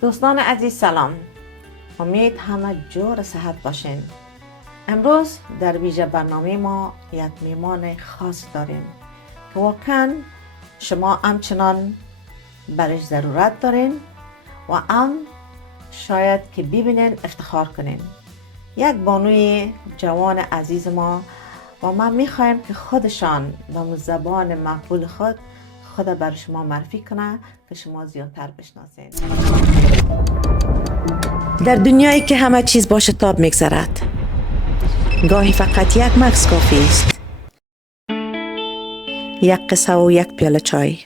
دوستان عزیز سلام. امید همه جور صحت باشین. امروز در ویژه برنامه ما یک میمان خاص داریم که واقعا شما همچنان برش ضرورت دارین و شاید که ببینین افتخار کنین. یک بانوی جوان عزیز ما و ما میخوایم که خودشان به زبان مقبول خود بر شما معرفی کنه که شما زیادتر بشناسین. در دنیایی که همه چیز با شتاب میگذرد، گاهی فقط یک مکث کافی است. یک قصه و یک پیاله چای.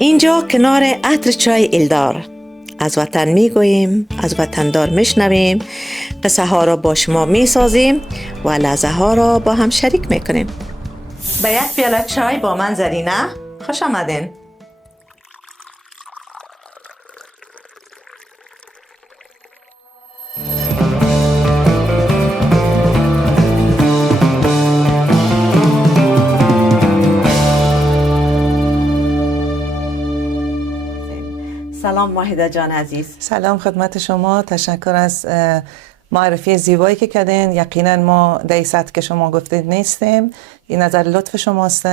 اینجا کنار عطر چای ایلدار از وطن میگوییم، از وطندار میشنویم، قصه ها را با شما میسازیم و لحظه ها را با هم شریک میکنیم. به یک پیاله چای با من زرینه، خوش آمدین. سلام ماهده جان عزیز. سلام خدمت شما. تشکر از معرفی زیبایی که کردین. یقینا ما در این سطح که شما گفتید نیستیم. این نظر لطف شماست.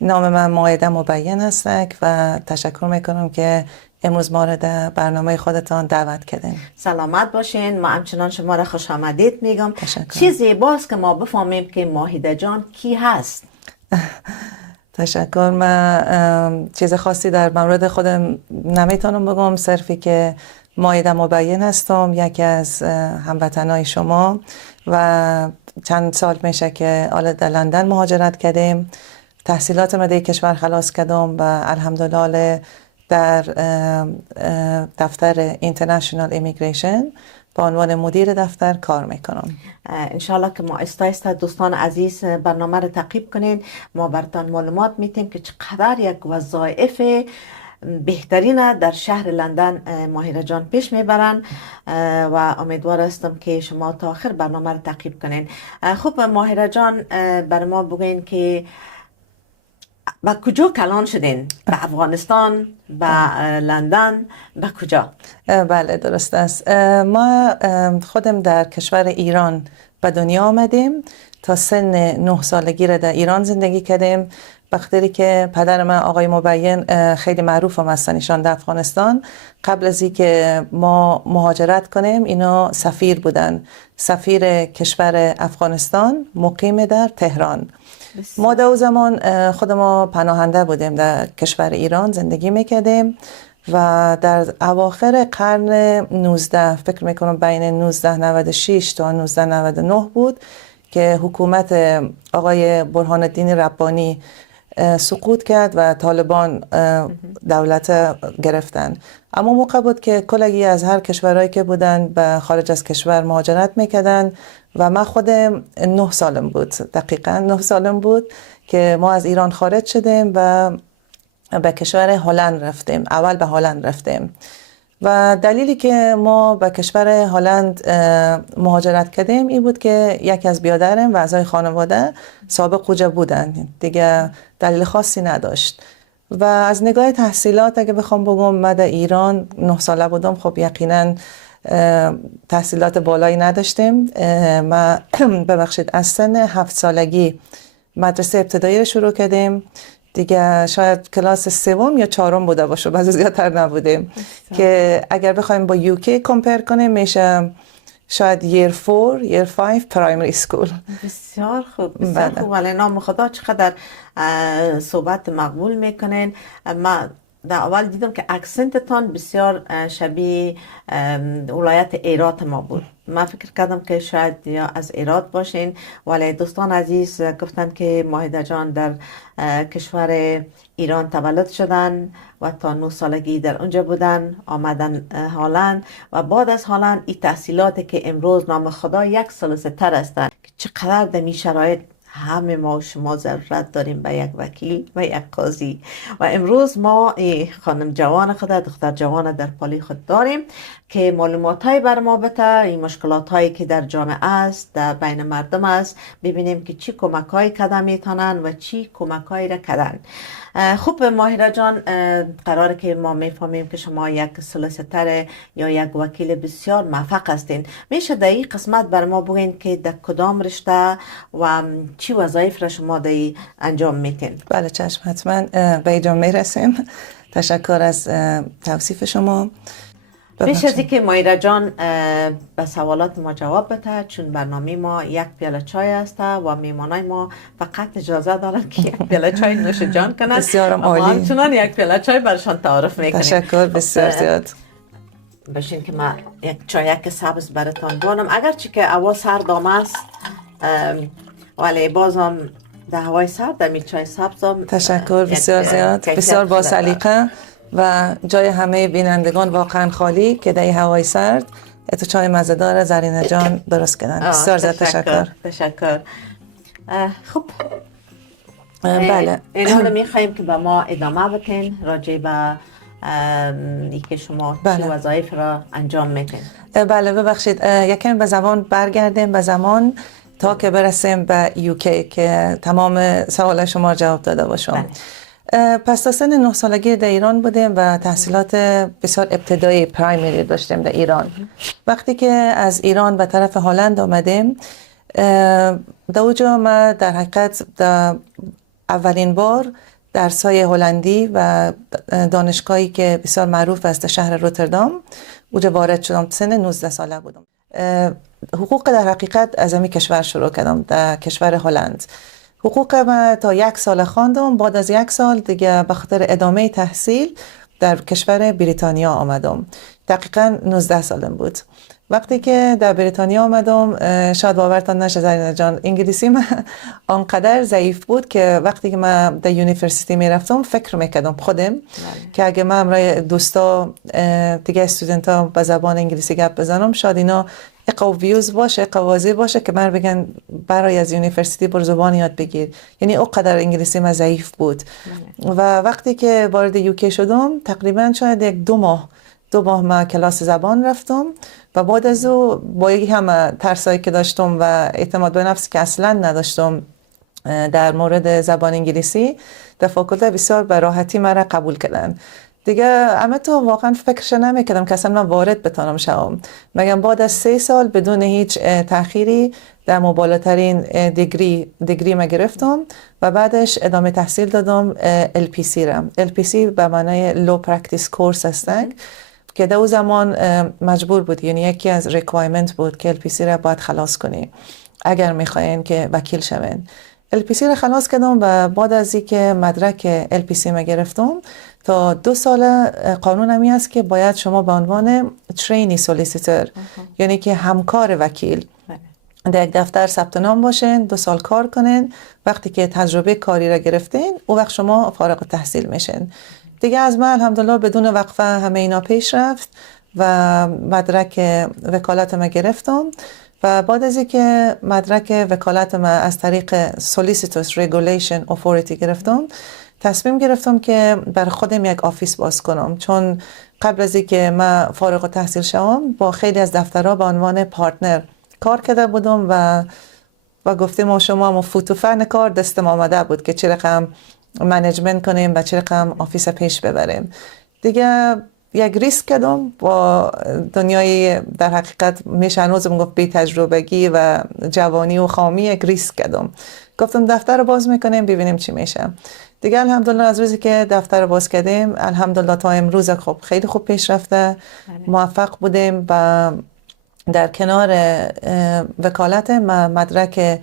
نام من مائده مبین است و تشکر میکنم که امروز ما را در برنامه خودتان دعوت کردین. سلامت باشین. ما همچنان شما را خوش آمدید میگم. تشکر. چه زیباست که ما بفهمیم که ماهده جان کی هست. تشکر. من چیز خاصی در مورد خودم نمیتونم بگم، صرفی که مائده مبین هستم، یکی از هموطنای شما و چند سال میشه که در لندن مهاجرت کردیم. تحصیلات من در کشور خلاص کردم و الحمدلله در دفتر اینترنشنال ایمیگریشن با عنوان مدیر دفتر کار میکنم. انشالله که ما استا دوستان عزیز برنامه رو تعقیب کنین. ما براتون معلومات میتیم که چقدر یک وظایف بهترین در شهر لندن ماهده جان پیش میبرن و امیدوار هستم که شما تا آخر برنامه رو تعقیب کنین. خب ماهده جان، بر ما بگین که با کجا کلان شدین؟ به افغانستان، به لندن، به کجا؟ بله درست است. ما خودم در کشور ایران به دنیا آمدیم. تا سن 9 سالگی را در ایران زندگی کردیم. بخاطری که پدر من آقای مبین خیلی معروف هم هستن ایشان در افغانستان. قبل از اینکه ما مهاجرت کنیم اینا سفیر بودن، سفیر کشور افغانستان مقیم در تهران. ما در زمان خود ما پناهنده بودیم، در کشور ایران زندگی میکردیم و در اواخر قرن 19 فکر میکنم بین 1996 تا 1999 بود که حکومت آقای برهان الدین ربانی سقوط کرد و طالبان دولت گرفتن. اما موقع بود که کلگی از هر کشورهایی که بودن به خارج از کشور مهاجرت میکردن و من خودم 9 سالم بود، دقیقا 9 سالم بود که ما از ایران خارج شدیم و به کشور هلند رفتیم. اول به هلند رفتیم و دلیلی که ما به کشور هلند مهاجرت کردیم این بود که یکی از بیادرم و اعضای خانواده سابق اونجا بودن، دیگه دلیل خاصی نداشت. و از نگاه تحصیلات اگه بخوام بگم من در ایران 9 ساله بودم، خب یقینا تحصیلات بالایی نداشتیم. ما ببخشید از سن 7 سالگی مدرسه ابتدایی رو شروع کردیم. دیگه شاید کلاس 3 یا 4 بوده باشه، بعضی زیادتر نبودیم که اگر بخوایم با یوکی کمپیر کنیم میشه شاید year 4 year 5 primary school. بسیار خوب، بسیار خوب. ولی نام خدا چقدر صحبت مقبول میکنین. ما در اول دیدم که اکسنتتان بسیار شبیه ولایت ایرات ما بود. من فکر کردم که شاید یا از ایرات باشین، ولی دوستان عزیز گفتن که ماهده جان در کشور ایران تولد شدن و تا 9 سالگی در اونجا بودن، آمدن هلند و بعد از هلند این تحصیلاتی که امروز نام خدا 1 سال تر هستند که چقدر در این شرایط همه ما و شما ضرورت داریم به یک وکیل و یک قاضی. و امروز ما خانم جوان خود، دختر جوان در پالی خود داریم که معلومات های بر ما بده، این مشکلات هایی که در جامعه است، در بین مردم است، ببینیم که چی کمک هایی کدام میتونن و چی کمک هایی را کدن. خوب ماهره جان، قراره که ما میفهمیم که شما یک سولیسیتر یا یک وکیل بسیار موفق هستین. میشه در این قسمت بر ما بگین که در کدام رشته و چی وظایف را شما در انجام میتین؟ بله چشم، حتما به اینجا میرسیم. تشکر از توصیف شما. میشه از که مایره جان به سوالات ما جواب بده، چون برنامه ما یک پیاله چای است و میمانای ما فقط اجازه دارن که یک پیاله چای نوش جان کنند. بسیارم عالی. همچنان یک پیاله چای برشان تعارف میکنیم. تشکر بسیار زیاد. بشین که ما یک چایک سبز براتان بانم، اگرچه که هوا سرد است ولی بازم در هوای سرد در می چای سبزم. تشکر بسیار زیاد، بسیار با سلیقه و جای همه بینندگان واقعا خالی که در هوای سرد اتو چای مزه‌دار زرینه جان درست کردن. بسیار زیاد تشکر. تشکر. خب بله، اینا رو میخواییم که به ما ادامه بتین راجع به ای که شما چه وظایف را انجام میتین. بله ببخشید، یکم به زمان برگردیم، به زمان تا که برسیم به یوکی که تمام سوال شما جواب داده باشم. پس تا سن 9 سالگی در ایران بودیم و تحصیلات بسیار ابتدایی پرایمری داشتیم در ایران. وقتی که از ایران به طرف هلند آمدیم، در اونجا ما در حقیقت اولین بار درسای هلندی و دانشگاهی که بسیار معروف است در شهر روتردام اونجا وارد شدم. سن 19 ساله بودم. حقوق در حقیقت از امی کشور شروع کردم، در کشور هلند. حقوق ما تا 1 سال خواندم. بعد از 1 سال دیگه به خاطر ادامه تحصیل در کشور بریتانیا آمدم. دقیقاً 19 سالم بود. وقتی که در بریتانیا آمدم، شاید باورتان نشه زرینه جان، انگلیسی من آنقدر ضعیف بود که وقتی که من در یونیورسیتی می رفتم فکر میکردم خودم که اگه من امرای دوستا دیگه استودنت ها به زبان انگلیسی گپ بزنم، شاید اینا اقویوز باشه، قوازی باشه که من بگن برای از یونیورسیتی بر زبان یاد بگیر. یعنی اونقدر انگلیسی من ضعیف بود. و وقتی که وارد یوکی شدم، تقریبا شاید 2 ماه من کلاس زبان رفتم و بعد از او با همه ترسایی که داشتم و اعتماد به نفس که اصلا نداشتم در مورد زبان انگلیسی، در فاکولته بسیار به راحتی مرا قبول کردن. دیگه اما تو واقعا فکرش نمیکردم که اصلا من وارد بتونم شوم. مگم بعد از 3 سال بدون هیچ تأخیری در مبالاترین دیگری ما گرفتم و بعدش ادامه تحصیل دادم LPC را. LPC به معنای لو پرکتیس کورس هستن که در اون زمان مجبور بود، یعنی یکی از ریکوایرمنت بود که LPC را باید خلاص کنی اگر میخواین که وکیل شوین. LPC را خلاص کردم و بعد از اینکه مدرک LPC ما گرفتم، تا 2 سال قانون همی است که باید شما به عنوان ترینی سولیسیتر، یعنی که همکار وکیل در یک دفتر ثبت نام باشین، 2 سال کار کنین. وقتی که تجربه کاری را گرفتین، اون وقت شما فارغ التحصیل میشین. دیگه از من الحمدلله بدون وقفه همه اینا پیش رفت و مدرک وکالت ما گرفتم و بعد از اینکه مدرک وکالت ما از طریق Solicitors Regulation Authority گرفتم، تصمیم گرفتم که بر خودم یک آفیس باز کنم، چون قبل از اینکه من فارغ التحصیل شوم با خیلی از دفترها به عنوان پارتنر کار کرده بودم و گفتیم ما شما هم فوت و فن کار دستم آمده بود که چه رقم منیجمنت کنیم و چه رقم آفیس پیش ببریم. دیگه یک ریسک کردم با دنیای در حقیقت میشه هنوزم گفت بی تجربگی و جوانی و خامی، یک ریسک کردم. گفتم دفتر رو باز میکنیم ببینیم چی میشه. دیگه الحمدلله از روزی که دفتر رو باز کردیم، الحمدلله تا امروز خب خیلی خوب پیش رفته. موفق بودیم و در کنار وکالت مدرک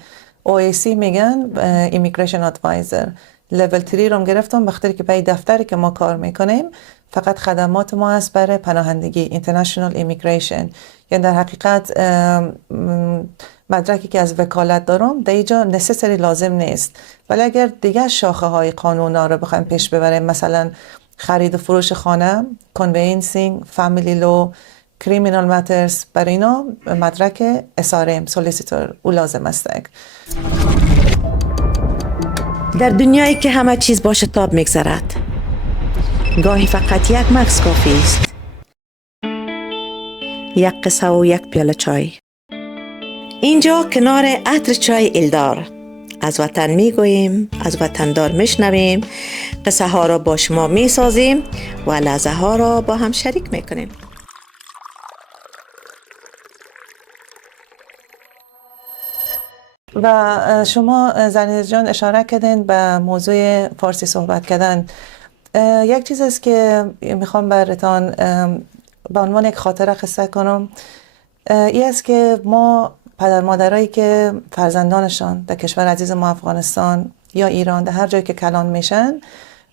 OAC میگن Immigration Advisor Level 3 رو گرفتم، بخاطر که به دفتری که ما کار میکنیم فقط خدمات ما هست برای پناهندگی International Immigration. یعنی در حقیقت مدرکی که از وکالت دارم در اینجا نسیسری لازم نیست، ولی اگر دیگه شاخه های قانونا رو بخوایم پیش ببریم، مثلا خرید و فروش خانه، conveyancing، family law، criminal matters، برای اینا مدرک SRM Solicitor او لازم است. در دنیایی که همه چیز با شتاب میگذرد، گاهی فقط یک مکث کافی است. یک قصه و یک پیاله چای. اینجا کنار عطر چای الدار از وطن میگوییم، از وطندار میشنویم، قصه ها را با شما میسازیم و لحظه ها را با هم شریک میکنیم. و شما زنیزه جان اشاره کردین به موضوع فارسی صحبت کردن. یک چیز است که میخوام براتان به عنوان یک خاطره قصه کنم. این است که ما پدر مادرایی که فرزندانشان در کشور عزیز ما افغانستان یا ایران در هر جایی که کلان میشن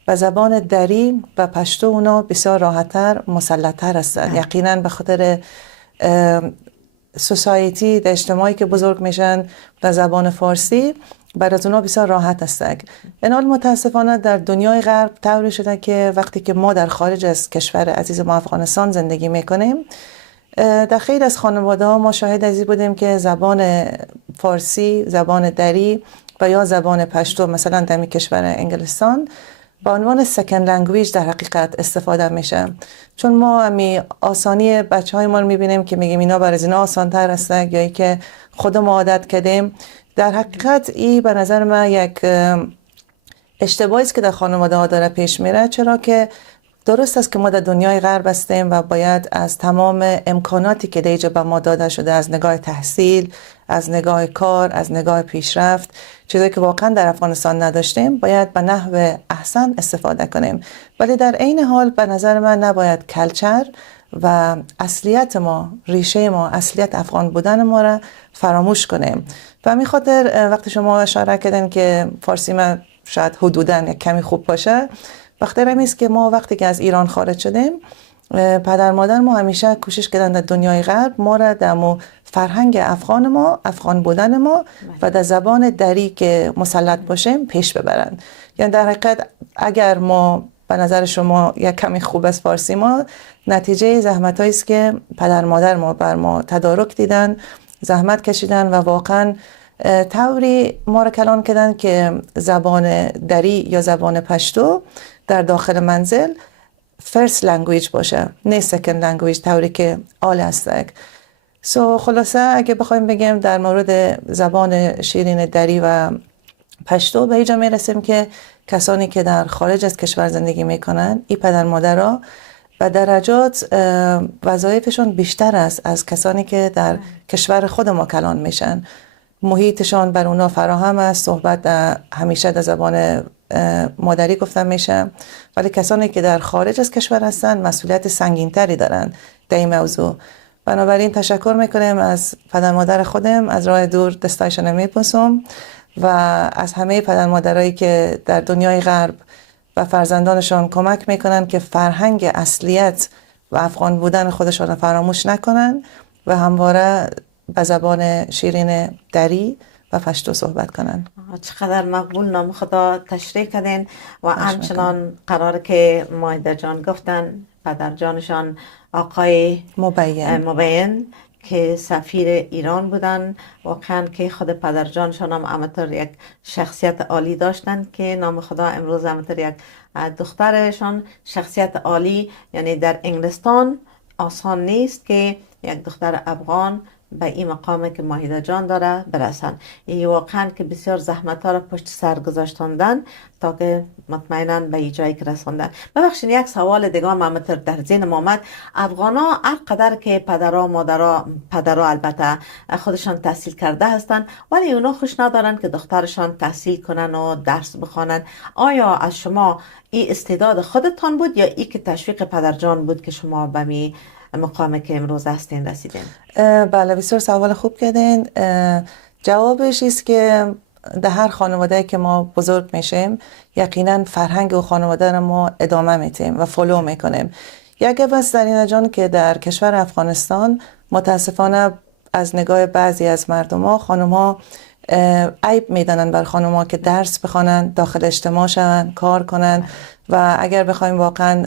به زبان دری و پشتو اونا بسیار راحت‌تر مسلط‌تر هستن. یقینا به خاطر سوسایتی در اجتماعی که بزرگ میشن در زبان فارسی برای اونا بسیار راحت هستند. این حال متاسفانه در دنیای غرب طوری شده که وقتی که ما در خارج از کشور عزیز ما افغانستان زندگی میکنیم، در خیلی از خانواده ها ما شاهد از این بودیم که زبان فارسی، زبان دری و یا زبان پشتو مثلا در کشور انگلستان به عنوان سکند لنگویج در حقیقت استفاده میشه. چون ما همی آسانی بچه های ما رو میبینیم که میگیم اینا برای اینا آسان تر هستن یا ای که خودمون عادت کردیم. در حقیقت این به نظر من یک اشتباهی است که در خانواده ها داره پیش میره، چرا که درست است که ما در دنیای غرب هستیم و باید از تمام امکاناتی که دیجا به ما داده شده، از نگاه تحصیل، از نگاه کار، از نگاه پیشرفت، چیزایی که واقعا در افغانستان نداشتیم، باید به نحو احسن استفاده کنیم. ولی در عین حال به نظر من نباید کلچر و اصلیت ما، ریشه ما، اصلیت افغان بودن ما را فراموش کنیم. و همین خاطر وقتی شما اشاره کردن که فارسی من شاید حدوداً یک کمی خوب باشه، بخاطر همین است که ما وقتی که از ایران خارج شدیم، پدر مادر ما همیشه کوشش کردن در دنیای غرب ما را در فرهنگ افغان ما، افغان بودن ما و در زبان دری که مسلط باشیم پیش ببرن. یعنی در حقیقت اگر ما به نظر شما یک کمی خوب از فارسی ما، نتیجه زحمت هایی است که پدر مادر ما بر ما تدارک دیدن، زحمت کشیدن و واقعا طوری ما را کلان کردن که زبان دری یا زبان پشتو در داخل منزل فرست لنگویج باشه، نه سکند لنگویج طوری که آل هستک. خلاصه اگه بخوایم بگیم در مورد زبان شیرین دری و پشتو به اینجا میرسیم که کسانی که در خارج از کشور زندگی میکنن، این پدر مادرها و درجات وظایفشون بیشتر است از کسانی که در کشور خود ما کلان میشن. محیطشان بر اونا فراهم است، صحبت همیشه در زبان مادری گفتن میشه، ولی کسانی که در خارج از کشور هستن مسئولیت سنگینتری دارن در این موضوع. بنابراین تشکر میکنیم از پدر مادر خودم، از راه دور دستایشان میبوسم و از همه پدر مادرایی که در دنیای غرب و فرزندانشان کمک میکنن که فرهنگ اصلیت و افغان بودن خودشان فراموش نکنن و همواره به زبان شیرین دری و پشتو صحبت کنن. چقدر مقبول، نام خدا تشریح کردین و همچنان قرار که مایده جان گفتن پدر جانشان آقای مبین که سفیر ایران بودن، واقعا که خود پدر جانشان هم همطور یک شخصیت عالی داشتن که نام خدا امروز همطور یک دخترشان شخصیت عالی، یعنی در انگلستان آسان نیست که یک دختر افغان به این مقامی که ماهیده جان داره برسن. این واقعا که بسیار زحمت ها را پشت سر گذاشتندن تا که مطمئنا به این جایی که رساندن. ببخشید یک سوال دیگه هم همطور در ذهنم آمد. افغان ها هر قدر که پدرها مادرها پدرها البته خودشان تحصیل کرده هستن، ولی اونا خوش ندارن که دخترشان تحصیل کنن و درس بخوانن. آیا از شما این استعداد خودتان بود یا ای که تشویق پدر جان بود که شما به می مقامی که امروز هستین رسیدین؟ بله، بسیار سوال خوب کردین. جوابش است که در هر خانواده که ما بزرگ میشیم یقینا فرهنگ و خانواده ما ادامه میتیم و فالو میکنیم. یک بس در این جان که در کشور افغانستان متاسفانه از نگاه بعضی از مردم ها خانم ها عیب میدانن بر خانم ها که درس بخوانن، داخل اجتماع شون، کار کنن و اگر بخوایم واقعا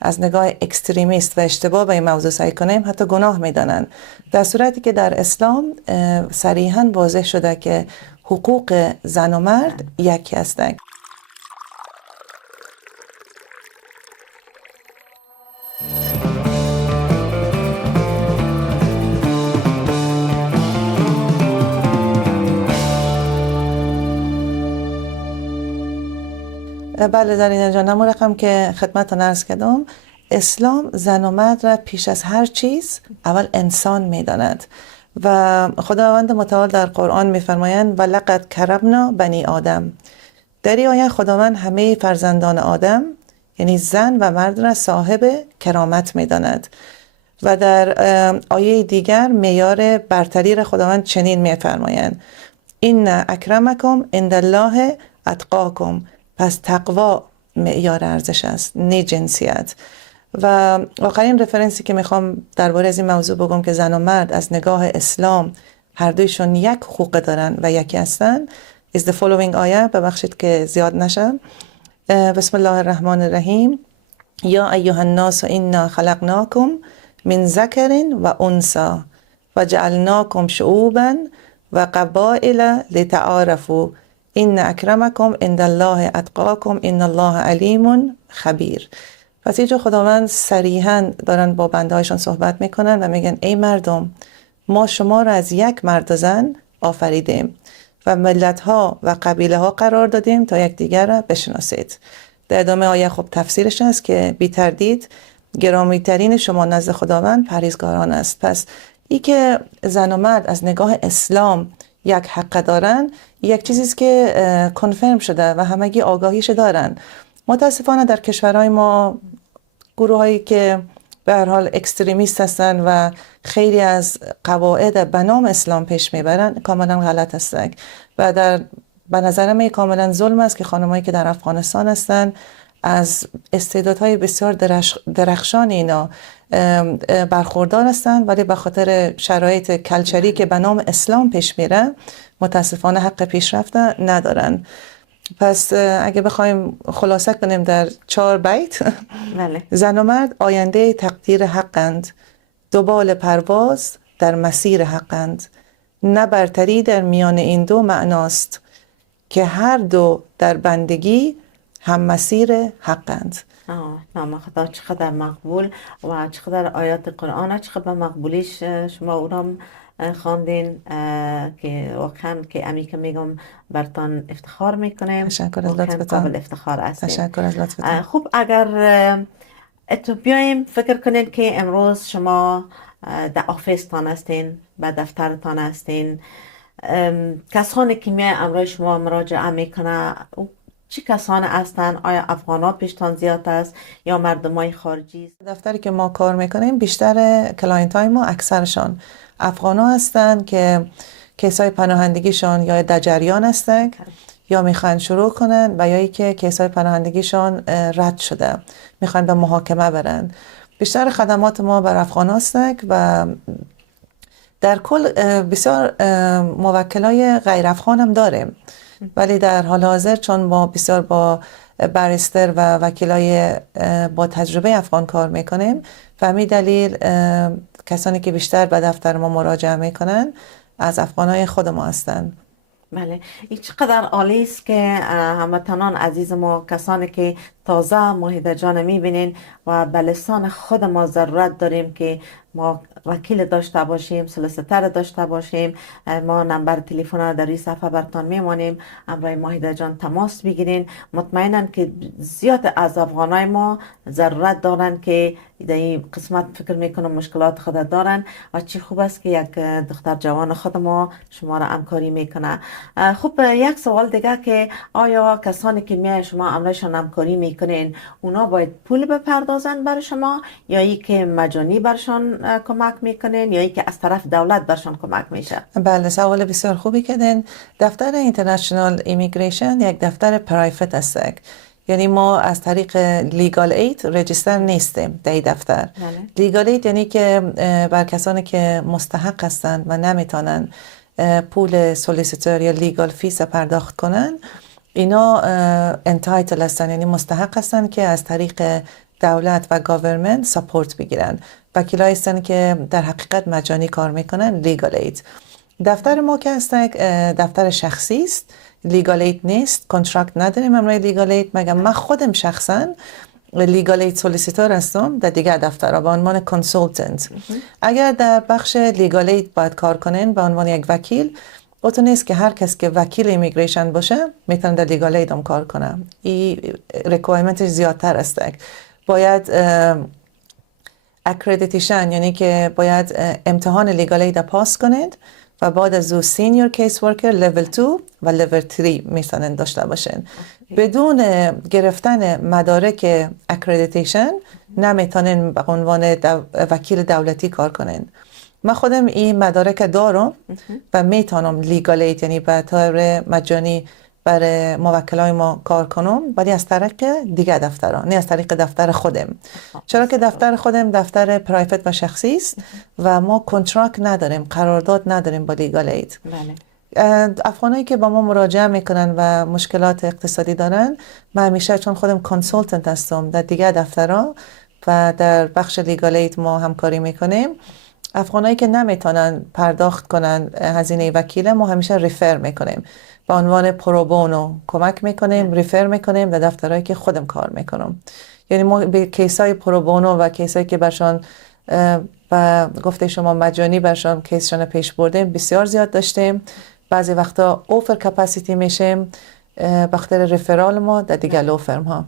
از نگاه اکستریمیست و اشتباه به این موضوع سعی کنیم حتی گناه میدانن، در صورتی که در اسلام صریحاً واضح شده که حقوق زن و مرد یکی هستند. بله در اینجا نمورقم که خدمتتان عرض کردم، اسلام زن و مرد را پیش از هر چیز اول انسان می‌داند و خداوند متعال در قرآن می‌فرمایند ولقد کرمنا بنی آدم. در این آیه خداوند همه فرزندان آدم یعنی زن و مرد را صاحب کرامت می‌داند و در آیه دیگر معیار برتری را خداوند چنین می‌فرمایند ان اکرمکم عند الله اتقاکم. پس تقوا معیار ارزش است نه جنسیت. و آخرین رفرنسی که میخوام درباره از این موضوع بگم که زن و مرد از نگاه اسلام هر دویشون یک حقوق دارن و یکی هستن is the following آیه، ببخشید که زیاد نشم. بسم الله الرحمن الرحیم. یا ایها الناس انا خلقناکم من ذکر و انثی و جعلناکم شعوبا و قبائل لتعارفوا ان اکرمکم عند الله اتقاکم ان الله علیم خبیر. پس اینجا خداوند صریحاً دارن با بندهایشان صحبت میکنن و میگن ای مردم، ما شما را از یک مرد و زن آفریدیم و ملت ها و قبیله ها قرار دادیم تا یکدیگر را بشناسید. در ادامه آیه خب تفسیرش است که بی تردید گرامی ترین شما نزد خداوند پرهیزگاران است. پس ای که زن و مرد از نگاه اسلام یک حق دارن یک چیزی است که کنفرم شده و همگی آگاهیش دارن. متاسفانه در کشورهای ما گروه هایی که به هر حال اکستریمیست هستن و خیلی از قواعد به نام اسلام پیش میبرن کاملا غلط هستند و به نظر من کاملا ظلم است که خانمایی که در افغانستان هستن از استعدادهای بسیار درخشان اینا برخوردار هستند ولی به خاطر شرایط کلچری که به نام اسلام پیش میره متاسفانه حق پیشرفت ندارن. پس اگه بخوایم خلاصه کنیم در 4 بیت بله. زن و مرد آینده تقدیر حقند، دو بال پرواز در مسیر حقند، نه برتری در میان این دو معناست که هر دو در بندگی هم مسیر حقند. نام خدا چقدر مقبول و چقدر آیات قرآن چقدر به مقبولیش شما اونم خواندین که واقعا که امی که میگم برتان افتخار میکنیم. تشکر از لطفتان. قابل افتخار هستیم. تشکر از لطفتان. خب اگر اتو بیایم فکر کنین که امروز شما در آفیستان هستین، به دفترتان هستین، کسانی که می امروز شما مراجعه میکنه چی کسان هستن؟ آیا افغان ها پیشتان زیاد است یا مردم های خارجی است؟ دفتری که ما کار میکنیم بیشتر کلاینت های ما اکثرشان افغان ها هستن که کیسای پناهندگیشان یا در جریان هستن یا میخوان شروع کنن و یا ای که کیسای پناهندگیشان رد شده میخوان به محاکمه برن. بیشتر خدمات ما بر افغان هستن و در کل بسیار موکلای غیر افغان هم داریم ولی در حال حاضر چون ما بسیار با بریستر و وکیلای با تجربه افغان کار میکنیم و همین دلیل کسانی که بیشتر به دفتر ما مراجعه میکنن از افغانای خود ما هستن. بله این چقدر عالی است که هموطنان عزیز ما کسانی که تازه ماهیده جان میبینین و به لسان خود ما ضرورت داریم که ما وکیل داشته باشیم، سولیسیتر داشته باشیم. ما نمبر تلفن در این صفحه براتون میمانیم، همراه ماهیده جان تماس بگیرین. مطمئنن که زیاد از افغانای ما ضرورت دارن که در این قسمت فکر میکنم مشکلات خود دارن و چی خوب است که یک دختر جوان خود ما شما را همکاری میکنه. خب یک سوال دیگه که آیا کسانی که میای شما امرشان همکاری میکنین اونا باید پول بپردازن برای شما یا ای که مجانی برشان کمک میکنین یا ای که از طرف دولت برشان کمک میشه؟ بله سوال بسیار خوبی کردین. دفتر اینترنشنال ایمیگریشن یک دفتر پرایفت است، یعنی ما از طریق لیگال اید رجیستر نیستیم در این دفتر. لیگال اید یعنی که بر کسانی که مستحق هستند و نمیتونن پول سولیسیتور یا لیگال فیس پرداخت کنن اینا انتایتل هستن، یعنی مستحق هستن که از طریق دولت و گاورمنت ساپورت بگیرن. وکیلایی هستن که در حقیقت مجانی کار میکنن لیگال اید. دفتر ما که هستن دفتر شخصی است، لیگالیت نیست، کنترکت نداریم امروی لیگالیت، مگر من خودم شخصا لیگالیت سولیسیتور هستم در دیگه دفترها به عنوان کنسولتنت. اگر در بخش لیگالیت باید کار کنین به عنوان یک وکیل، اوتو نیست که هر کس که وکیل ایمیگریشن باشه میتونه در لیگالیت هم کار کنه. این ریکوایرمنتش زیادتر است. باید اکریدیتیشن، یعنی که باید امتحان لیگالیت پاس کنید و بعد از او سینیور کیس ورکر لول 2 و لول 3 میتونن داشته باشن. بدون گرفتن مدارک اکریدیتیشن نمیتونن به عنوان وکیل دولتی کار کنن. من خودم این مدارک دارم و میتونم لیگالیت، یعنی به طور مجانی برای موکلای ما کار کنم، ولی از طریق دیگه دفترها، نه از طریق دفتر خودم. چرا که دفتر خودم دفتر پرایوت و شخصی است و ما کنترکت نداریم، قرارداد نداریم با لیگالیت. افغانایی که با ما مراجعه میکنن و مشکلات اقتصادی دارن، من همیشه چون خودم کنسولتنت هستم در دیگه دفترها و در بخش لیگالیت ما همکاری میکنیم، افغانایی که نمیتونن پرداخت کنن هزینه وکیل، ما همیشه ریفر میکنیم به عنوان پروبونو کمک میکنیم، ریفر میکنیم در دفترهایی که خودم کار میکنم. یعنی ما به کیسای پروبونو و کیسایی که برشان و گفته شما مجانی برشان کیسشان پیش بردیم بسیار زیاد داشتیم. بعضی وقتا اوفر کپاسیتی میشیم بخاطر ریفرال ما در دیگه لو فرم ها.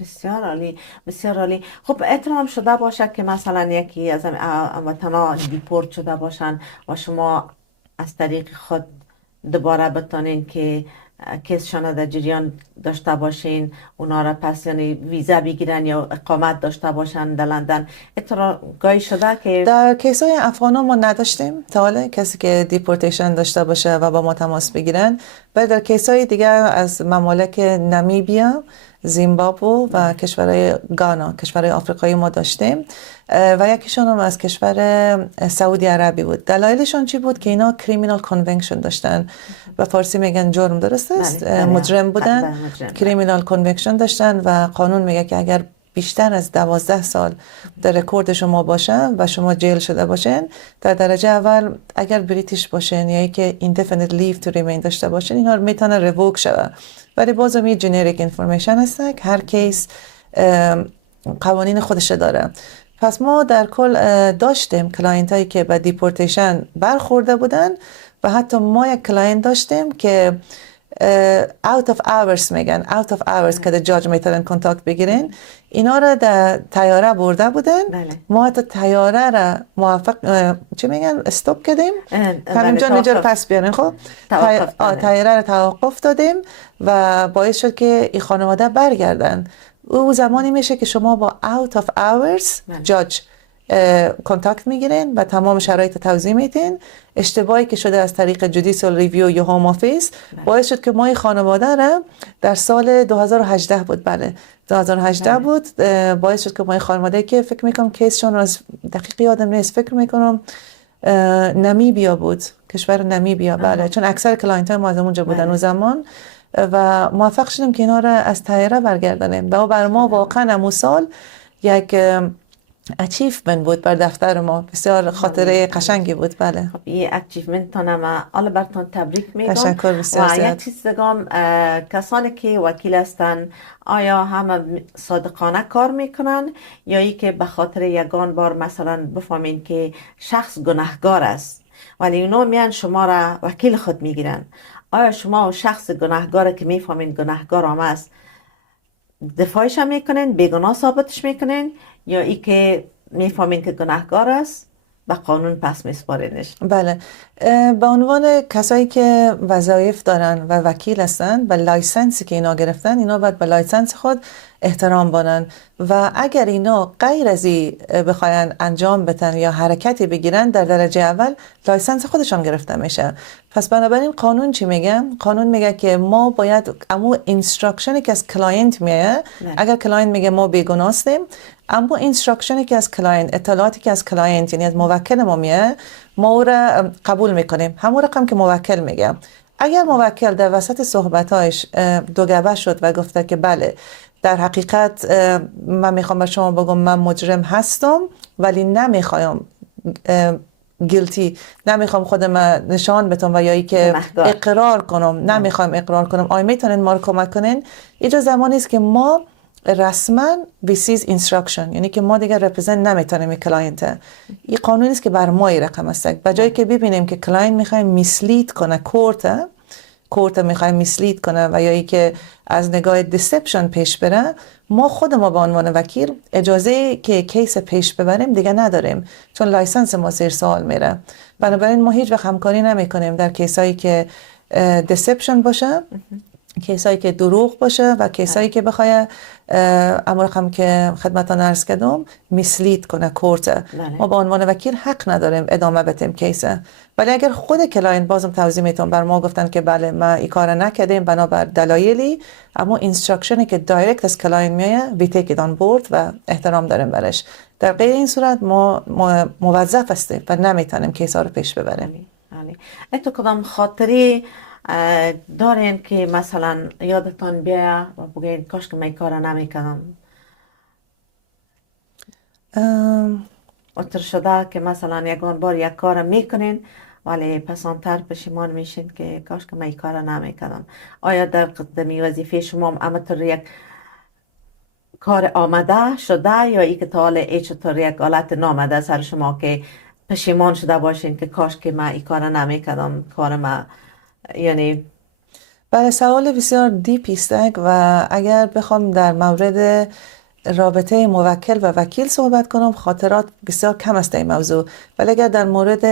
بسیار عالی، بسیار عالی. خب احتمال شده باشه که مثلا یکی از وطنا دیپورت شده باشن و شما از طریق خود دوباره بتانین که کیسشان در جریان داشته باشین، اونا را پس یعنی ویزا بگیرن یا اقامت داشته باشن در لندن. اترا گاهی شده که در کیسای افغانان ما نداشتیم تا حالا کسی که دیپورتیشن داشته باشه و با ما تماس بگیرن، ولی در کیسای دیگه از ممالک نمیبیا، زیمبابوه و کشورهای گانا، کشورهای آفریقایی ما داشتیم و یکیشون هم از کشور سعودی عربی بود. دلایلشون چی بود؟ که اینا کریمینال کانونشن داشتن، به فارسی میگن جرم، درست است؟ مجرم بودن، کریمینال کانونشن داشتن و قانون میگه که اگر بیشتر از 12 سال در رکورد شما باشن و شما جیل شده باشن، در درجه اول اگر بریتیش باشن یا که indefinite leave to remain داشته باشن، اینا میتونه ریووک شود. ولی بازم یه جنریک انفورمیشن هست که هر کیس قوانین خودش داره. پس ما در کل داشتیم کلاینت هایی که به دیپورتیشن برخورده بودن و حتی ما یک کلاینت داشتیم که out of hours میگن، out of hours که در جاج میتونن کنتاکت بگیرین، اینا را در تیاره برده بودن. ما حتی تیاره را موافق چی میگن استاپ کردیم، همینجا نجار پس بیارین. خب تیاره را توقف دادیم و باعث شد که این خانواده برگردن. او زمانی میشه که شما با out of hours جاج کنتاکت میگیرین و تمام شرایط توضیح میدین. اشتباهی که شده از طریق جودیشال ریویو یا هوم آفیس باعث شد که ما این خانواده را در سال 2018 بود، بله 2018 بود، باعث شد که ما این خانواده که فکر میکنم کیسشون از دقیقی یادم نیست، فکر میکنم نمیبیا بود، کشور نمیبیا، بله، چون اکثر کلاینت های ما از اونجا بودن اون زمان و موفق شدیم که اینا را از تیاره برگردانیم و بر ما واقعا امو سال یک اچیفمنت بود بر دفتر ما، بسیار خاطره قشنگی بود. بله خب این اچیفمنت تانم حالا براتون تبریک میگم. تشکر بسیار زیاد. و یک چیز دیگم، کسانی که وکیل هستن آیا همه صادقانه کار میکنن یا ای که به خاطر یگان بار مثلا بفهمین که شخص گناهگار است ولی اونا میان شما را وکیل خود میگیرن، آیا شما شخص گناهگار که میفهمین گناهگار هم است دفاعش هم میکنین، بیگناه ثابتش میکنین، یا ای که میفهمین که گناهگار است به قانون پس میسپارینش؟ بله، به عنوان کسایی که وظایف دارن و وکیل هستن و لایسنسی که اینا گرفتن، اینا باید به لایسنس خود احترام بانن و اگر اینا غیر از این بخواین انجام بدن یا حرکتی بگیرن، در درجه اول لایسنس خودشان گرفته میشه. پس بنابراین قانون چی میگه؟ قانون میگه که ما باید امو اینستراکشنی که از کلاینت میگه، اگر کلاینت میگه ما بیگناه هستیم، اما اینستراکشنی که از کلاینت، اطلاعاتی که از کلاینت یعنی از موکل ما میگه، ما او را قبول میکنیم، همون رقم که موکل میگه. اگر موکل در وسط صحبتایش دوگبه شد و گفته که بله در حقیقت من میخوام به شما بگم من مجرم هستم ولی نمیخوایم گیلتی، نمیخوام خودم نشان بدم و یا ای که گناهکار. اقرار کنم، نمیخوام اقرار کنم. آیا میتونین ما رو کمک کنین؟ اینجا زمانی است که ما رسما بیسیز اینستراکشن، یعنی که ما دیگه رپرزنت نمیتونیم کلاینت. این قانونی است که بر ما رقم است. به جایی که ببینیم که کلاینت میخواد میسلید کنه کورت میخواد میسلید کنه و یا ای که از نگاه دیسپشن پیش بره، ما خود ما به عنوان وکیل اجازه که کیس پیش ببریم دیگه نداریم، چون لایسنس ما زیر سوال میره. بنابراین ما هیچ وقت همکاری نمیکنیم در کیسایی که دیسپشن باشه، کیسایی که دروغ باشه و کیسایی که بخوای امر که خدمتان عرض کردم میسلید کنه کورت. ما به عنوان وکیل حق نداریم ادامه بدیم کیسه. ولی اگر خود کلاینت، بازم توضیح میتونم، بر ما گفتن که بله ما این کار نکردیم بنابر دلایلی، اما اینستراکشنی که دایرکت از کلاینت میایه وی تیک ایت آن بورد و احترام داریم برش. در غیر این صورت ما موظف هستیم و نمیتونیم کیسا رو پیش ببریم. تو کدام خاطری دارین که مثلا یادتان بیا و بگین کاش که من کار نمیکنم؟ اتر شده که مثلا یکان بار یک کار میکنین ولی پسانتر پشیمان میشین که کاش که من کار نمیکنم؟ آیا در قدمی وظیفه شما امتر یک کار آمده شده یا ای که تا حالا ایچطور یک حالت نامده سر شما که پشیمان شده باشین که کاش که من این کار نمیکنم، کار ما یعنی؟ بله، سوال بسیار دیپی است و اگر بخوام در مورد رابطه موکل و وکیل صحبت کنم خاطرات بسیار کم است این موضوع، ولی اگر در مورد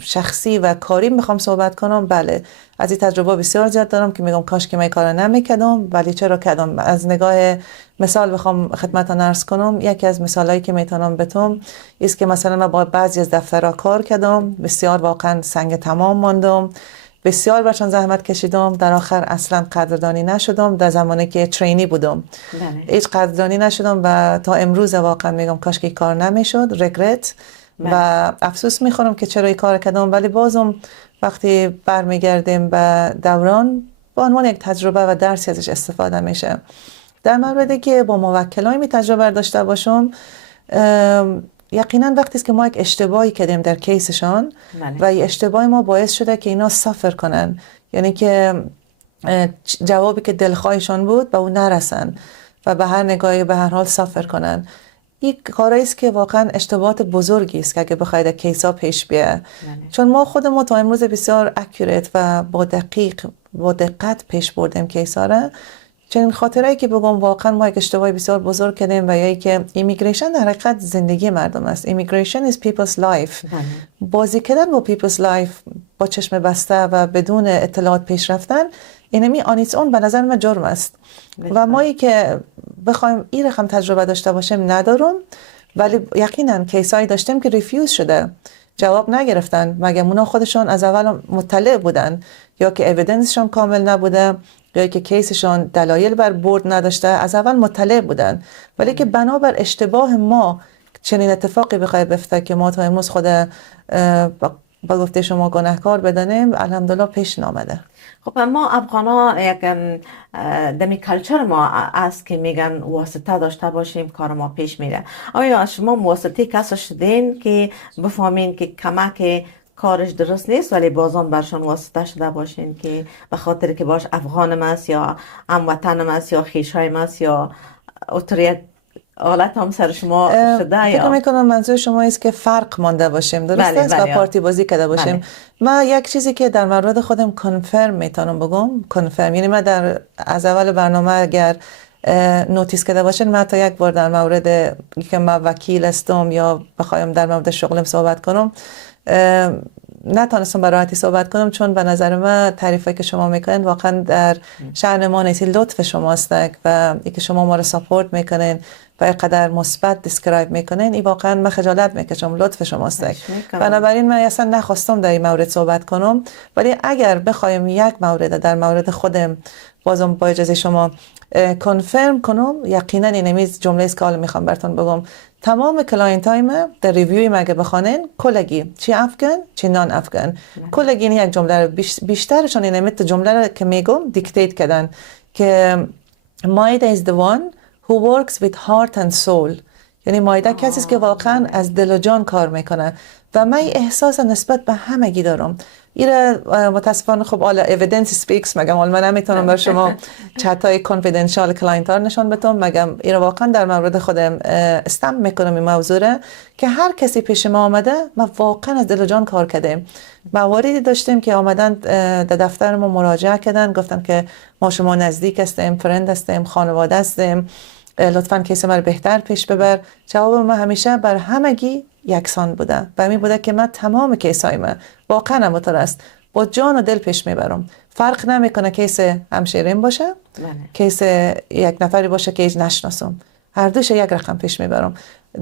شخصی و کاری میخوام صحبت کنم، بله از این تجربه بسیار زیاد دارم که میگم کاش که من کار نمیکردم ولی چرا کردم. از نگاه مثال بخوام خدمتتون عرض کنم، یکی از مثالایی که میتونم بتونم است که مثلا من با بعضی از دفترها کار کردم، بسیار واقعا سنگ تمام ماندم، بسیار برشان زحمت کشیدم، در آخر اصلا قدردانی نشدم. در زمانی که ترینی بودم هیچ قدردانی نشدم و تا امروز واقعا میگم کاش که کار نمیشد، رگرت و افسوس میخورم که چرا این کار کردم. ولی بازم وقتی برمیگردیم به دوران به عنوان یک تجربه و درسی ازش استفاده میشه. در موردی که با موکلای می تجربه داشته باشم، یقینا وقتی است که ما یک اشتباهی کردیم در کیسشان و این اشتباه ما باعث شده که اینا سافر کنن، یعنی که جوابی که دلخواهشان بود به اون نرسن و به هر نگاهی به هر حال سافر کنن. این کاری است که واقعا اشتباهات بزرگی است که اگه بخواید کیسا پیش بیاد، چون ما خودمون تا امروز بسیار اکورت و با دقت پیش بردیم کیسا را. چنین خاطرهایی که بگم واقعا ما یک اشتباهی بسیار بزرگ کردیم و یا که ایمیگریشن در حقیقت زندگی مردم است. ایمیگریشن is people's life. بازی کردن با people's life با چشم بسته و بدون اطلاعات پیش رفتن، اینمی آن ایتس اون به نظر من جرم است و مایی که بخوایم این رقم تجربه داشته باشیم ندارم. ولی یقینا کیسایی داشتیم که ریفیوز شده، جواب نگرفتن، مگر اونا خودشان از اول مطلع بودن یا که اویدنسشان کامل نبوده یا که کیسشان دلایل بر بورد نداشته، از اول مطلع بودن. ولی که بنابر اشتباه ما چنین اتفاقی بخواه بفته که ما تا امروز خود با گفته شما گناهکار بدانیم، الحمدلله پیش نامده. خب ما افغانا یک دمی کلچر ما است که میگن واسطه داشته باشیم کار ما پیش میره. آیا شما واسطه کسا شدین که بفهمین که کمک کارش درست نیست ولی بازم برشان واسطه شده باشین که به خاطر که باش افغانم است یا هموطنم است یا خیشایم است یا اتریت حالت هم سر شما شده؟ فکر میکنم منظور شما است که فرق مانده باشیم، درست است؟ و پارتی بازی کرده باشیم. من یک چیزی که در مورد خودم کنفرم میتونم بگم، کنفرم یعنی من از اول برنامه اگر نوتیس کرده باشین، من تا یک بار در مورد که من وکیل هستم یا بخوایم در مورد شغلم صحبت کنم نتونستم به راحتی صحبت کنم، چون به نظر من تعریفی که شما میکنین واقعا در شأن ما نیست، لطف شماست و اینکه شما ما رو ساپورت میکنین و اینقدر مثبت دیسکرایب میکنین، این واقعا من خجالت میکشم، لطف شماست. بنابراین من اصلا نخواستم در این مورد صحبت کنم. ولی اگر بخوایم یک مورد در مورد خودم بازم با اجازه شما کنفرم کنم، یقینا این جمله است که حالا میخوام براتون بگم. تمام کلاینت های ما در ریویوی مگه بخونن کلگی چی افغان چی نان افغان، کلگی این یک جمله بیشترشون این جمله رو که میگم دیکتیت کردن که Maida is the one who works with heart and soul، یعنی مایده کسی است که واقعا از دل و جان کار میکنه و من احساس نسبت به همگی دارم. ایره متاسفانه خب حالا evidence speaks مگم حالا من نمیتونم بر شما چتای کانفیدنشال کلاینتار نشان بدم، مگم ایره واقعا در مورد خودم استمپ میکنم این موضوع که هر کسی پیش ما آمده ما واقعا از دل و جان کار کردیم. مواردی داشتیم که آمدن در دفتر ما مراجعه کردن، گفتم که ما شما نزدیک هستیم، فرند هستیم، خانواده هستیم، لطفاً کیس ما رو بهتر پیش ببر. جواب ما همیشه بر همگی یکسان بوده و می بوده که من تمام کیسای من واقعا متر است با جان و دل پیش میبرم. فرق نمیکنه کیس همشیرین باشه کیس یک نفری باشه که هیچ نشناسم، هر دوش یک رقم پیش میبرم.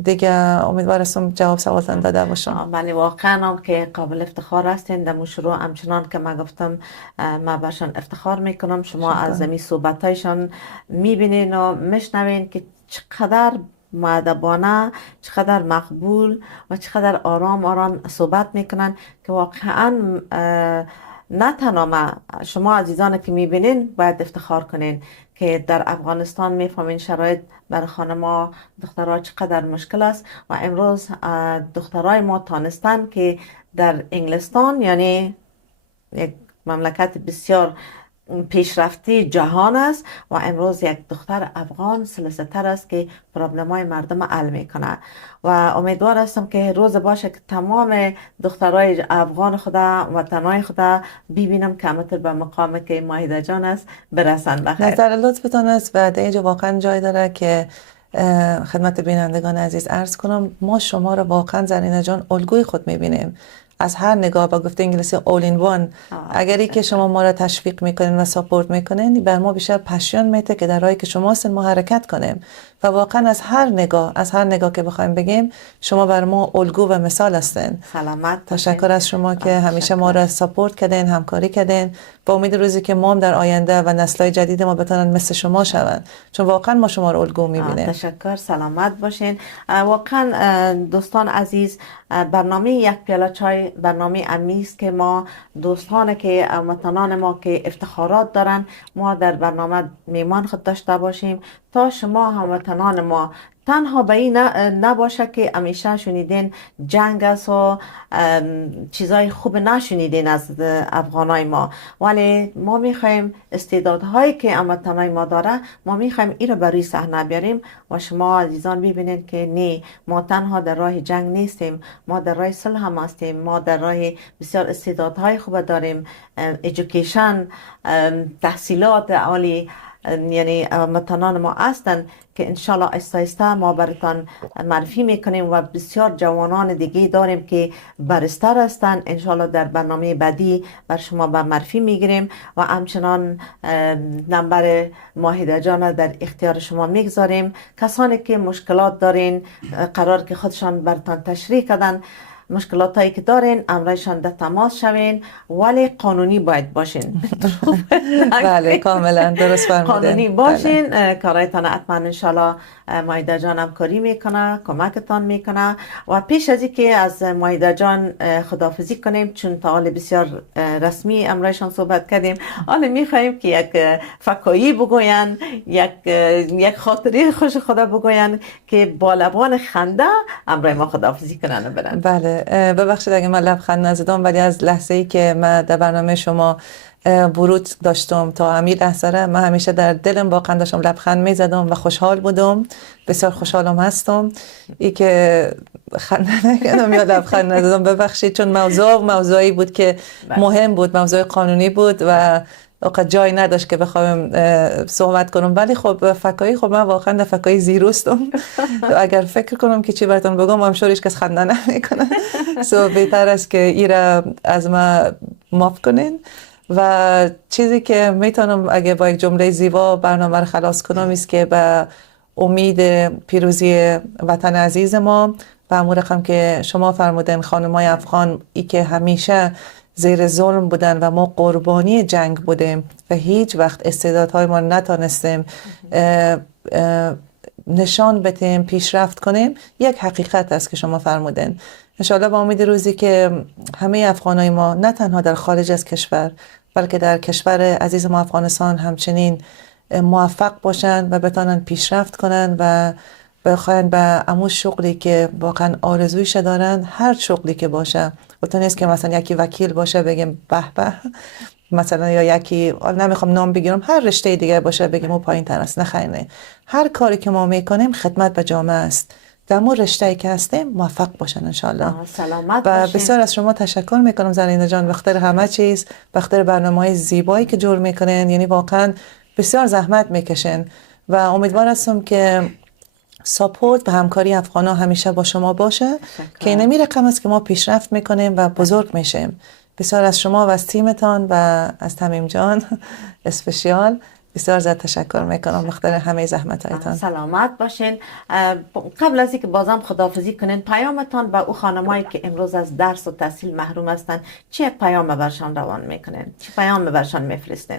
دیگه امیدوارم جواب سوالتان داده باشم. من واقعا هم که قابل افتخار هستین در شروع، همچنان که من گفتم من برشان افتخار میکنم. شما از می صحبت هایشان میبینین و میشنوین که چقدر مؤدبانه، چقدر مقبول و چقدر آرام آرام صحبت میکنن که واقعا نه تنها شما عزیزان که میبینین باید افتخار کنین که در افغانستان میفهمین شرایط برای خانما دخترها چقدر مشکل است و امروز دخترای ما تانستن که در انگلستان، یعنی یک مملکت بسیار پیشرفتی جهان است و امروز یک دختر افغان سلیسه‌تر است که پرابلمای مردم حل میکنه و امیدوار هستم که روز باشه که تمام دخترای افغان خدا وطنای خدا ببینم که همتر به مقام که ماهیده جان است برسن. بخیر. نظر لطفتان است و در اینجا واقعا جای داره که خدمت بینندگان عزیز عرض کنم ما شما را واقعا زرینه جان الگوی خود میبینیم از هر نگاه. با گفته انگلیسی all in one. اگری که شما ما را تشویق میکنین و ساپورت میکنین بر ما بیشتر پشیون میته که در راهی که شما هستین ما حرکت کنیم و واقعا از هر نگاه که بخوایم بگیم شما بر ما الگو و مثال هستین. سلامت. تشکر از شما که همیشه ما را ساپورت کردین، همکاری کردین. با امید روزی که ما هم در آینده و نسل‌های جدید ما بتونن مثل شما شون، چون واقعا ما شما را الگو میبینیم. تشکر. سلامت باشین. واقعا دوستان عزیز، برنامه یک پیاله چای برنامه امی است که ما دوستان که وطنان ما که افتخارات دارن ما در برنامه میمان خود داشته باشیم تا شما هموطنان ما تنها به این نباشه که همیشه شنیدین جنگ است و چیزای خوب نشنیدین از افغانای ما، ولی ما میخوایم استعدادهایی که هموطنای ما داره ما میخوایم این رو بر روی صحنه بیاریم و شما عزیزان ببینید که نه، ما تنها در راه جنگ نیستیم، ما در راه صلح هم هستیم، ما در راه بسیار استعدادهای خوب داریم، ایژوکیشن، تحصیلات عالی، یعنی متنان ما هستن که انشالله آیسته آیسته ما براتان معرفی میکنیم و بسیار جوانان دیگه داریم که برستر هستن. انشالله در برنامه بعدی بر شما به معرفی میگیریم و همچنان نمبر ماهیده جان در اختیار شما میگذاریم. کسانی که مشکلات دارین قرار که خودشان براتان تشریح کردن، مشکلات هایی که دارین امرایشان در تماس شوین، ولی قانونی باید باشین. بله کاملا درست فرمودین. قانونی باشین. کارایتان حتما انشالله ماهیده جان همکاری میکنه، کمکتان میکنه و پیش از این که از ماهیده جان خداحافظی کنیم چون تا حال بسیار رسمی امرایشان صحبت کردیم، حالا میخواییم که یک فکایی بگوین، یک خاطری خوش خدا بگوین که با لبان خنده امرای ما خداحافظی کنن و برن. بله ببخشید اگه من لبخند نزدم، ولی از لحظه ای که من در برنامه شما ورود داشتم تا همین لحظه من همیشه در دلم واقعا داشتم لبخند میزدم و خوشحال بودم، بسیار خوشحالم هستم. ای که خنده نکردم یا لبخند نزدم ببخشید، چون موضوعی بود که مهم بود، موضوع قانونی بود و اوقات جای نداشت که بخوام صحبت کنم. ولی خب فکایی، خب من واقعا در فکایی زیروستم. اگر فکر کنم که چی براتون بگم هم شورش کس خنده نمیکنه. بهتر است که ایرا از ما معاف کنین و چیزی که میتونم اگه با یک جمله زیبا برنامه رو خلاص کنم است که به امید پیروزی وطن عزیز ما و همون رقم که شما فرمودین خانمای افغان ای که همیشه زیر ظلم بودن و ما قربانی جنگ بودیم و هیچ وقت استعدادهای ما نتانستیم نشان بدیم، پیشرفت کنیم، یک حقیقت است که شما فرمودین. انشاءالله با امید روزی که همه افغانای ما نه تنها در خارج از کشور بلکه در کشور عزیز ما افغانستان همچنین موفق باشند و بتانن پیشرفت کنند و بخواین به امو شغلی که واقعا آرزویش دارن، هر شغلی که باشه، گفته نیست که مثلا یکی وکیل باشه بگیم به به، مثلا یا یکی نمیخوام نام بگیرم، هر رشته دیگه باشه بگیم او پایین تر است. نه خیر، نه، هر کاری که ما میکنیم خدمت به جامعه است. در مون رشته‌ای که هستیم موفق باشن انشالله. سلامت و باشین. بسیار از شما تشکر میکنم زرینه جان، بخاطر همه چیز، بخاطر برنامه‌های زیبایی که جور میکنین. یعنی واقعا بسیار زحمت میکشین و امیدوار هستم که ساپورت و همکاری افغانا همیشه با شما باشه که اینمی رقم است که ما پیشرفت میکنیم و بزرگ میشیم. بسیار از شما و از تیمتان و از تمیم جان اسپشیال بسیار زیاد تشکر میکنم بخاطر همه زحمت‌هایتان. سلامت باشین. قبل از اینکه بازم خداحافظی کنین، پیامتان به او خانمایی که امروز از درس و تحصیل محروم هستند چه پیام برشان روان میکنین؟ چه پیام برشان میفرستین؟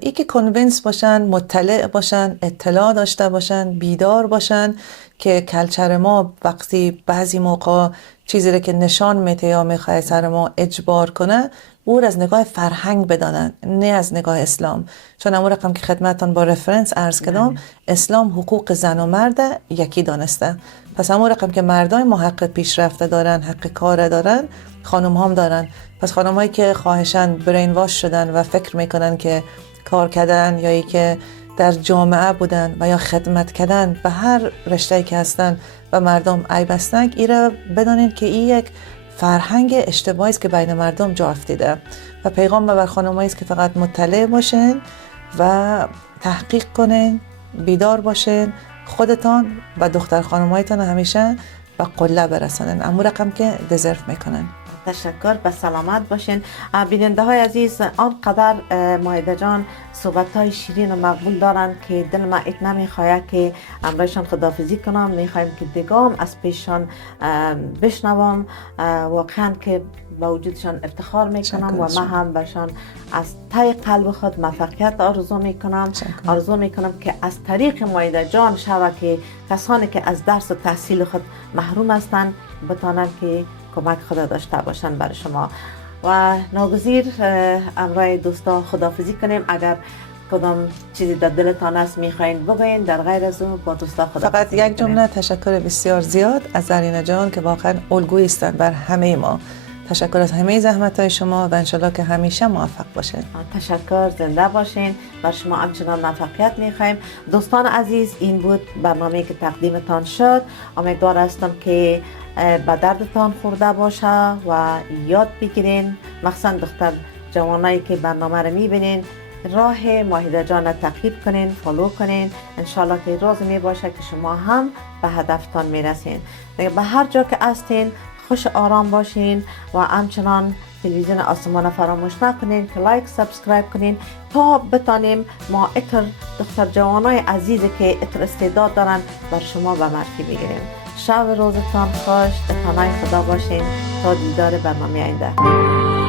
ای که کنوینس باشن، مطلع باشن، اطلاع داشته باشن، بیدار باشن که کلچر ما وقتی بعضی موقع چیزی رو که نشان میده یا میخواه سر ما اجبار کنه، او از نگاه فرهنگ بدانن، نه از نگاه اسلام. چون امور رقم که خدمتان با رفرنس عرض کردم، اسلام حقوق زن و مرد یکی دانسته. پس امور رقم که مردای ما حق پیشرفته دارن، حق کار دارن، خانم هم دارن. پس خانم هایی که خواهشن برین واش شدن و فکر میکنن که کار کردن یا ای که در جامعه بودن و یا خدمت کردن به هر رشته‌ای که هستن و مردم عیب هستن، ایره بدانید که این یک فرهنگ اشتباهی است که بین مردم جا افتیده و پیغام بر خانمایی است که فقط مطلع باشین و تحقیق کنین، بیدار باشین، خودتان و دختر خانمایتان همیشه به قله برسانن، امو رقم که دزرف میکنن. تشکر، به سلامت باشین. بیننده های عزیز، آنقدر ماهده جان صحبت های شیرین و مقبول دارن که دل ما ایت نمیخواه که امرایشان خداحافظی کنم. میخوایم که دیگام از پیششان بشنوم. واقعا که با وجودشان افتخار میکنم و من هم برشان از ته قلب خود موفقیت آرزو میکنم. آرزو میکنم که از طریق ماهده جان شوه که کسانی که از درس و تحصیل خود محروم هستند بتانن که کمک خدا داشته باشن برای شما. و ناگزیر امرای دوستا خداحافظی کنیم. اگر کدام چیزی در دلتان است میخواین بگوین، در غیر از اون با دوستا خداحافظی فقط یک جمله تشکر بسیار زیاد از زرینه جان که واقعا الگویی هستند بر همه ما. تشکر از همه زحمت‌های شما و انشالله که همیشه موفق باشین. تشکر، زنده باشین. بر شما همچنان موفقیت میخوایم. دوستان عزیز، این بود برنامه‌ای که تقدیمتان شد. امیدوار هستم که به دردتان خورده باشه و یاد بگیرین، مخصوصا دختر جوانایی که برنامه رو میبینین، راه ماهده جان تعقیب کنین، فالو کنین. انشالله که روز می باشه که شما هم به هدفتان میرسین. به هر جا که هستین خوش آرام باشین و همچنان تلویزیون آسمان فراموش نکنین که لایک، سابسکرایب کنین تا بتانیم ما اتر دختر جوانای عزیزی که اتر استعداد دارن بر شما به معرفی بگیریم. شب روزتان خوش، به پناه خدا باشین تا دیدار برنامه آینده.